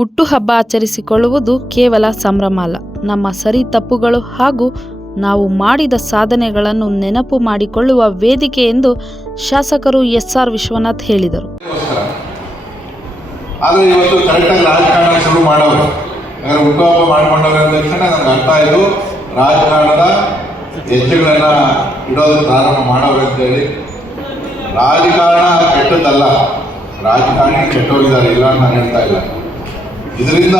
ಹುಟ್ಟುಹಬ್ಬ ಆಚರಿಸಿಕೊಳ್ಳುವುದು ಕೇವಲ ಸಂಭ್ರಮ ಅಲ್ಲ, ನಮ್ಮ ಸರಿ ತಪ್ಪುಗಳು ಹಾಗೂ ನಾವು ಮಾಡಿದ ಸಾಧನೆಗಳನ್ನು ನೆನಪು ಮಾಡಿಕೊಳ್ಳುವ ವೇದಿಕೆ ಎಂದು ಶಾಸಕರು ಎಸ್.ಆರ್. ವಿಶ್ವನಾಥ್ ಹೇಳಿದರು. ಆದರೆ ಇವತ್ತು ಕರೆಕ್ಟಾಗಿ ರಾಜಕಾರಣ ಶುರು ಮಾಡೋರು, ಹುಟ್ಟುಹಬ್ಬ ಮಾಡಿಕೊಂಡವ್ರೆ ಅಂದ ತಕ್ಷಣ ನನಗೆ ಅರ್ಥ ಆಯಿತು, ರಾಜಕಾರಣದ ಹೆಜ್ಜೆಗಳನ್ನು ಇಡೋದಕ್ಕೆ ಪ್ರಾರಂಭ ಮಾಡೋರು ಅಂತೇಳಿ. ರಾಜಕಾರಣ ಕೆಟ್ಟದ್ದಲ್ಲ, ರಾಜಕಾರಣಿ ಕೆಟ್ಟೋಗಿದ್ದಾರೆ, ಇಲ್ಲ ನಾನು ಹೇಳ್ತಾ ಇಲ್ಲ. ಇದರಿಂದ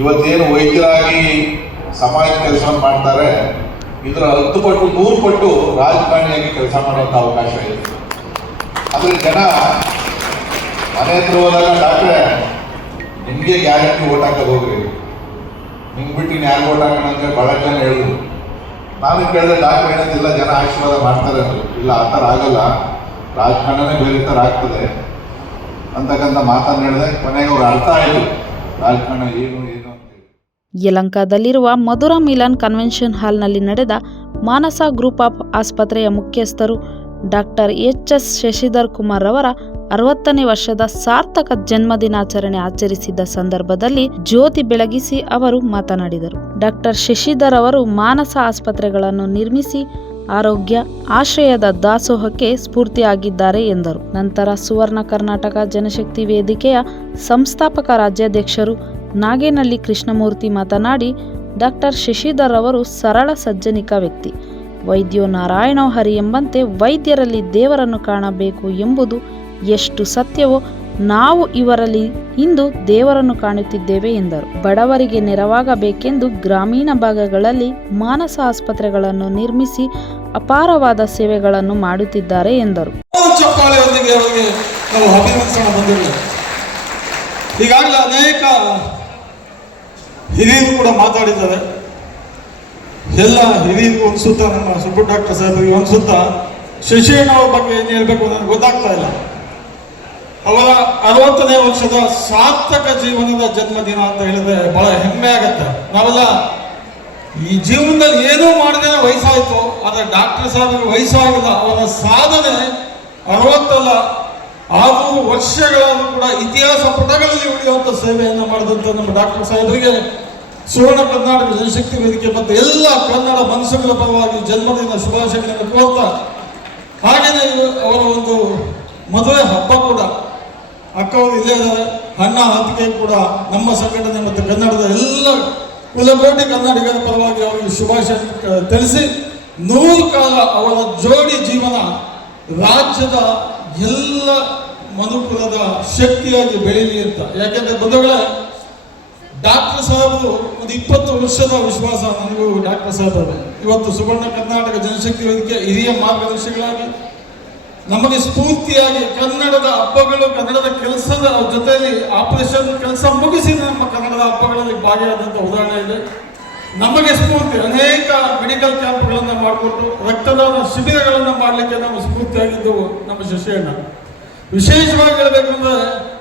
ಇವತ್ತೇನು ವೈದ್ಯರಾಗಿ ಸಮಾಜ ಕೆಲಸವನ್ನು ಮಾಡ್ತಾರೆ, ಇದರ 10 ಪಟ್ಟು 100 ಪಟ್ಟು ರಾಜಕಾರಣಿಯಾಗಿ ಕೆಲಸ ಮಾಡುವಂಥ ಅವಕಾಶ ಇದೆ. ಆದರೆ ಜನ ಮನೆ ಹತ್ರ ಹೋದಾಗ ಡಾಕ್ಟ್ರೆ ನಿಮಗೆ ಗ್ಯಾರಂಟಿ ಓಟ್ ಹಾಕೋದು ಹೋಗ್ರಿ, ನಿಮ್ಗೆ ಬಿಟ್ಟು ಇನ್ನು ಯಾರು ಓಟ್ ಹಾಕೋಣ ಅಂದರೆ ಭಾಳ ಜನ ಹೇಳಿದ್ರು. ನಾನು ಕೇಳಿದ್ರೆ ಡಾಕ್ಟ್ರ್ ಹೇಳೋದಿಲ್ಲ, ಜನ ಆಶೀರ್ವಾದ ಮಾಡ್ತಾರೆ ಅಂದರು. ಇಲ್ಲ, ಆ ಥರ ಆಗಲ್ಲ, ರಾಜಕಾರಣನೇ ಬೇರೆ ಥರ ಆಗ್ತದೆ ಅಂತಕ್ಕಂಥ ಮಾತನ್ನು ಹೇಳಿದೆ. ಕೊನೆಗೆ ಅವ್ರು ಅರ್ಥ ಆಯಿತು ರಾಜಕಾರಣ ಏನು ಏನು ಅಂತ. ಯಲಹಂಕದಲ್ಲಿರುವ ಮಧುರಾ ಮಿಲನ್ ಕನ್ವೆನ್ಷನ್ ಹಾಲ್ನಲ್ಲಿ ನಡೆದ ಮಾನಸ ಗ್ರೂಪ್ ಆಫ್ ಆಸ್ಪತ್ರೆಯ ಮುಖ್ಯಸ್ಥರು ಡಾಕ್ಟರ್ ಎಚ್.ಎಸ್. ಶಶಿಧರ್ ಕುಮಾರ್ ರವರ 60ನೇ ವರ್ಷದ ಸಾರ್ಥಕ ಜನ್ಮದಿನಾಚರಣೆ ಆಚರಿಸಿದ ಸಂದರ್ಭದಲ್ಲಿ ಜ್ಯೋತಿ ಬೆಳಗಿಸಿ ಅವರು ಮಾತನಾಡಿದರು. ಡಾಕ್ಟರ್ ಶಶಿಧರ್ ಅವರು ಮಾನಸ ಆಸ್ಪತ್ರೆಗಳನ್ನು ನಿರ್ಮಿಸಿ ಆರೋಗ್ಯ ಆಶ್ರಯದ ದಾಸೋಹಕ್ಕೆ ಸ್ಫೂರ್ತಿಯಾಗಿದ್ದಾರೆ ಎಂದರು. ನಂತರ ಸುವರ್ಣ ಕರ್ನಾಟಕ ಜನಶಕ್ತಿ ವೇದಿಕೆಯ ಸಂಸ್ಥಾಪಕ ರಾಜ್ಯಾಧ್ಯಕ್ಷರು ನಾಗೇನಹಳ್ಳಿ ಕೃಷ್ಣಮೂರ್ತಿ ಮಾತನಾಡಿ, ಡಾಕ್ಟರ್ ಶಶಿಧರ್ ಅವರು ಸರಳ ಸಜ್ಜನಿಕ ವ್ಯಕ್ತಿ. ವೈದ್ಯೋ ನಾರಾಯಣೋ ಹರಿ ಎಂಬಂತೆ ವೈದ್ಯರಲ್ಲಿ ದೇವರನ್ನು ಕಾಣಬೇಕು ಎಂಬುದು ಎಷ್ಟು ಸತ್ಯವೋ ನಾವು ಇವರಲ್ಲಿ ಇಂದು ದೇವರನ್ನು ಕಾಣುತ್ತಿದ್ದೇವೆ ಎಂದರು. ಬಡವರಿಗೆ ನೆರವಾಗಬೇಕೆಂದು ಗ್ರಾಮೀಣ ಭಾಗಗಳಲ್ಲಿ ಮಾನಸ ಆಸ್ಪತ್ರೆಗಳನ್ನು ನಿರ್ಮಿಸಿ ಅಪಾರವಾದ ಸೇವೆಗಳನ್ನು ಮಾಡುತ್ತಿದ್ದಾರೆ ಎಂದರು. ಈಗಾಗಲೇ ಅನೇಕ ಹಿರಿಯರು ಕೂಡ ಮಾತಾಡಿದ್ದಾರೆ. ಎಲ್ಲ ಹಿರಿಯರಿಗೂ ಅನ್ಸುತ್ತಾ, ನಮ್ಮ ಸುಬ್ಬು ಡಾಕ್ಟರ್ ಸಾಹೇಬರಿಗೆ ಅನ್ಸುತ್ತಾ, ಶಶಿಯಣ್ಣ ಅವ್ರ ಬಗ್ಗೆ ಏನು ಹೇಳ್ಬೇಕು ನನಗೆ ಗೊತ್ತಾಗ್ತಾ ಇಲ್ಲ. ಅವರ 60ನೇ ವರ್ಷದ ಸಾರ್ಥಕ ಜೀವನದ ಜನ್ಮದಿನ ಅಂತ ಹೇಳಿದ್ರೆ ಬಹಳ ಹೆಮ್ಮೆ ಆಗತ್ತೆ. ನಾವೆಲ್ಲ ಈ ಜೀವನದಲ್ಲಿ ಏನೂ ಮಾಡಿದ್ರೆ ವಯಸ್ಸಾಯಿತು, ಆದರೆ ಡಾಕ್ಟರ್ ಸಾಹೇಬರಿಗೆ ವಯಸ್ಸಾಗಿಲ್ಲ. ಅವರ ಸಾಧನೆ 60 ಅಲ್ಲ 6 ವರ್ಷಗಳಾದರೂ ಕೂಡ ಇತಿಹಾಸ ಪುಟಗಳಲ್ಲಿ ಉಳಿಯುವಂಥ ಸೇವೆಯನ್ನು ಮಾಡಿದಂಥ ನಮ್ಮ ಡಾಕ್ಟರ್ ಸಾಹೇಬರಿಗೆ ಸುವರ್ಣ ಕರ್ನಾಟಕ ಜನಶಕ್ತಿ ವೇದಿಕೆ ಮತ್ತು ಎಲ್ಲ ಕನ್ನಡ ಮನಸ್ಸುಗಳ ಪರವಾಗಿ ಜನ್ಮದಿನ ಶುಭಾಶಯಗಳನ್ನು ಕೋರ್ತಾ, ಹಾಗೆಯೇ ಅವರ ಒಂದು ಮದುವೆ ಹಬ್ಬ ಕೂಡ ಅಕ್ಕವರು ಇಲ್ಲೇ ಇದ್ದಾರೆ. ಅಣ್ಣ ಹತ್ತಿಗೆ ಕೂಡ ನಮ್ಮ ಸಂಘಟನೆ ಮತ್ತು ಕನ್ನಡದ ಎಲ್ಲ ಕುಲಕೋಟಿ ಕನ್ನಡಿಗರ ಪರವಾಗಿ ಅವರಿಗೆ ಶುಭಾಶಯ ತಿಳಿಸಿ, 100 ಕಾಲ ಅವರ ಜೋಡಿ ಜೀವನ ರಾಜ್ಯದ ಎಲ್ಲ ಮನುಕುಲದ ಶಕ್ತಿಯಾಗಿ ಬೆಳೀಲಿ ಅಂತ. ಯಾಕೆಂದ್ರೆ ಬಂಧುಗಳೇ, ಡಾಕ್ಟರ್ ಸಾಹೇಬರು ಒಂದು 20 ವರ್ಷದ ವಿಶ್ವಾಸ ನನಗೂ ಡಾಕ್ಟರ್ ಸಾಹೇಬರು ಇವತ್ತು ಸುವರ್ಣ ಕರ್ನಾಟಕ ಜನಶಕ್ತಿ ವೇದಿಕೆ ಹಿರಿಯ ಮಾರ್ಗದರ್ಶಿಗಳಾಗಿ ನಮಗೆ ಸ್ಫೂರ್ತಿಯಾಗಿ ಕನ್ನಡದ ಹಬ್ಬಗಳು, ಕನ್ನಡದ ಕೆಲಸದ ಜೊತೆಯಲ್ಲಿ ಆಪರೇಷನ್ ಕೆಲಸ ಮುಗಿಸಿ ನಮ್ಮ ಕನ್ನಡದ ಹಬ್ಬಗಳಲ್ಲಿ ಭಾಗಿಯಾದಂಥ ಉದಾಹರಣೆ ಇದೆ. ನಮಗೆ ಸ್ಫೂರ್ತಿ ಅನೇಕ ಮೆಡಿಕಲ್ ಕ್ಯಾಂಪ್ಗಳನ್ನು ಮಾಡಿಕೊಟ್ಟು ರಕ್ತದಾನ ಶಿಬಿರಗಳನ್ನು ಮಾಡಲಿಕ್ಕೆ ನಮ್ಮ ಸ್ಫೂರ್ತಿಯಾಗಿದ್ದವು ನಮ್ಮ ಶಶಿಯಣ್ಣ. ವಿಶೇಷವಾಗಿ ಹೇಳಬೇಕಂದ್ರೆ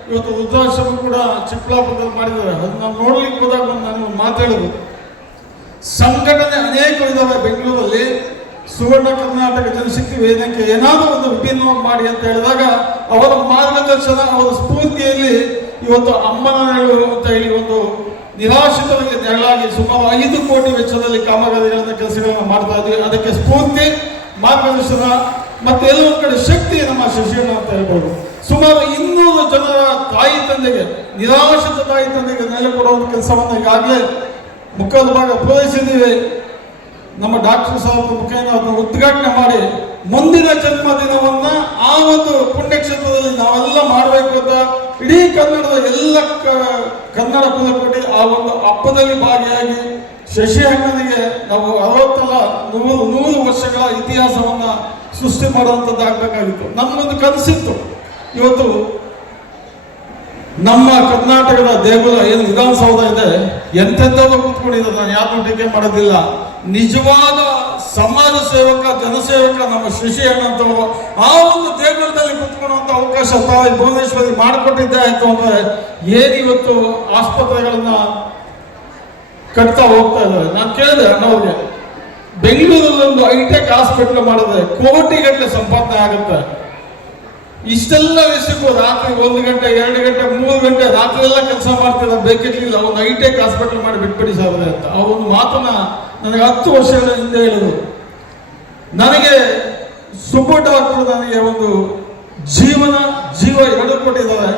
ಇವತ್ತು ವೃದ್ಧಾಶ್ರಮ ಕೂಡ ಚಿಕ್ಕಬಳ್ಳಾಪುರದಲ್ಲಿ ಮಾಡಿದ್ದಾರೆ. ಅದು ನಾವು ನೋಡ್ಲಿಕ್ಕೆ ಹೋದಾಗ ನಾನು ಮಾತಾಡೋದು, ಸಂಘಟನೆ ಅನೇಕ ಇದ್ದಾವೆ ಬೆಂಗಳೂರಲ್ಲಿ. ಸುವರ್ಣ ಕರ್ನಾಟಕ ಜನಶಕ್ತಿ ವೇದಿಕೆ ಏನಾದರೂ ಒಂದು ವಿಭಿನ್ನವಾಗಿ ಮಾಡಿ ಅಂತ ಹೇಳಿದಾಗ ಅವರ ಮಾರ್ಗದರ್ಶನ, ಅವರ ಸ್ಫೂರ್ತಿಯಲ್ಲಿ ಇವತ್ತು ಅಮ್ಮನಗಳು ಅಂತ ಹೇಳಿ ಒಂದು ನಿರಾಶ್ರಿತರಿಗೆ ನೆರಳಾಗಿ ಸುಮಾರು 5 ಕೋಟಿ ವೆಚ್ಚದಲ್ಲಿ ಕಾಮಗಾರಿಗಳನ್ನ ಕೆಲಸಗಳನ್ನ ಮಾಡ್ತಾ ಇದ್ವಿ. ಅದಕ್ಕೆ ಸ್ಫೂರ್ತಿ, ಮಾರ್ಗದರ್ಶನ ಮತ್ತೆ ಎಲ್ಲೊಂದು ಕಡೆ ಶಕ್ತಿ ನಮ್ಮ ಶಶಿಯಣ್ಣ ಅಂತ ಹೇಳ್ಬೋದು. ಸುಮಾರು 200 ಜನರ ತಾಯಿ ತಂದೆಗೆ, ನಿರಾಶ್ರಿತ ತಾಯಿ ತಂದೆಗೆ ನೆಲೆ ಕೊಡುವ ಕೆಲಸವನ್ನು ಈಗಾಗಲೇ ಮುಖದ ಭಾಗ ಪೂರೈಸಿದ್ದೀವಿ. ನಮ್ಮ ಡಾಕ್ಟರ್ ಸಾಹೇಬ್ ಮುಖೇನ ಅದನ್ನು ಉದ್ಘಾಟನೆ ಮಾಡಿ ಮುಂದಿನ ಜನ್ಮದಿನವನ್ನ ಆ ಒಂದು ಪುಣ್ಯಕ್ಷೇತ್ರದಲ್ಲಿ ನಾವೆಲ್ಲ ಮಾಡಬೇಕು ಅಂತ ಇಡೀ ಕನ್ನಡದ ಎಲ್ಲ ಕನ್ನಡ ಕುಲಕೋಟಿ ಆ ಒಂದು ಹಬ್ಬದಲ್ಲಿ ಭಾಗಿಯಾಗಿ ಶಶಿ ಅಣ್ಣನಿಗೆ ನಾವು 60 ಅಲ್ಲ 100 ವರ್ಷಗಳ ಇತಿಹಾಸವನ್ನ ಸೃಷ್ಟಿ ಮಾಡುವಂಥದ್ದು ಆಗಬೇಕಾಗಿತ್ತು. ನಮಗೊಂದು ಕನಸಿತ್ತು. ಇವತ್ತು ನಮ್ಮ ಕರ್ನಾಟಕದ ದೇಗುಲ ಏನು ವಿಧಾನಸೌಧ ಇದೆ, ಎಂತೆಂಥವ್ರು ಕೂತ್ಕೊಂಡಿದ್ದಾರೆ, ನಾನು ಯಾರು ಟೀಕೆ ಮಾಡೋದಿಲ್ಲ. ನಿಜವಾದ ಸಮಾಜ ಸೇವಕ, ಜನಸೇವಕ ನಮ್ಮ ಶಶಿ ಅಣ್ಣಂತವರು ಆ ಒಂದು ದೇಗುಲದಲ್ಲಿ ಕೂತ್ಕೊಳ್ಳುವಂಥ ಅವಕಾಶ ತಾಯಿ ಭುವನೇಶ್ವರಿ ಮಾಡಿಕೊಟ್ಟಿದ್ದೆ ಆಯ್ತು ಅಂದ್ರೆ ಏನಿವತ್ತು ಆಸ್ಪತ್ರೆಗಳನ್ನ ಕಟ್ತಾ ಹೋಗ್ತಾ ಇದ್ದಾರೆ. ನಾನು ಕೇಳಿದೆ ಅಣ್ಣವ್ರಿಗೆ, ಬೆಂಗಳೂರಲ್ಲಿ ಒಂದು ಹೈಟೆಕ್ ಹಾಸ್ಪಿಟಲ್ ಮಾಡಿದ್ರೆ ಕೋಟಿಗಟ್ಟಲೆ ಸಂಪಾದನೆ ಆಗುತ್ತೆ. ಇಷ್ಟೆಲ್ಲ ವಿಷಯಕ್ಕೂ ರಾತ್ರಿ 1 ಗಂಟೆ 2 ಗಂಟೆ 3 ಗಂಟೆ ರಾತ್ರಿ ಎಲ್ಲ ಕೆಲಸ ಮಾಡ್ತಿದ್ದ, ಬೇಕಿರ್ಲಿಲ್ಲ, ಒಂದು ಹೈಟೆಕ್ ಹಾಸ್ಪಿಟಲ್ ಮಾಡಿ ಬಿಟ್ಬಿಡಿ ಸಾಧನೆ ಅಂತ. ಆ ಒಂದು ಮಾತನ್ನ ನನಗೆ 10 ವರ್ಷಗಳ ಹಿಂದೆ ಹೇಳಿದ್ರು. ನನಗೆ ಸುಬ್ಬು ಡಾಕ್ಟರ್ ನನಗೆ ಒಂದು ಜೀವ 2 ಕೊಟ್ಟಿದ್ದಾರೆ.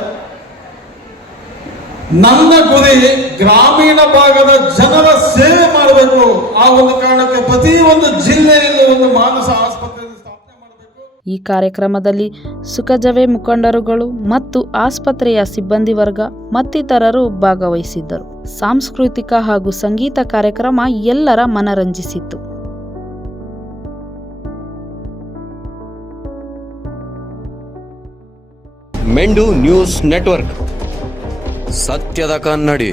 ನನ್ನ ಗುರಿ ಗ್ರಾಮೀಣ ಭಾಗದ ಜನರ ಸೇವೆ ಮಾಡಬೇಕು. ಆ ಒಂದು ಕಾರಣಕ್ಕೆ ಪ್ರತಿ ಒಂದು ಜಿಲ್ಲೆಯಲ್ಲೂ ಒಂದು ಮಾನಸ ಆಸ್ಪತ್ರೆಯನ್ನು ಸ್ಥಾಪನೆ ಮಾಡಬೇಕು. ಈ ಕಾರ್ಯಕ್ರಮದಲ್ಲಿ ಸುಖಜವೆ ಮುಖಂಡರುಗಳು ಮತ್ತು ಆಸ್ಪತ್ರೆಯ ಸಿಬ್ಬಂದಿ ವರ್ಗ ಮತ್ತಿತರರು ಭಾಗವಹಿಸಿದ್ದರು. ಸಾಂಸ್ಕೃತಿಕ ಹಾಗೂ ಸಂಗೀತ ಕಾರ್ಯಕ್ರಮ ಎಲ್ಲರ ಮನರಂಜಿಸಿತು. ಮೆಂಡು ನ್ಯೂಸ್ ನೆಟ್ವರ್ಕ್, ಸತ್ಯದ ಕನ್ನಡಿ.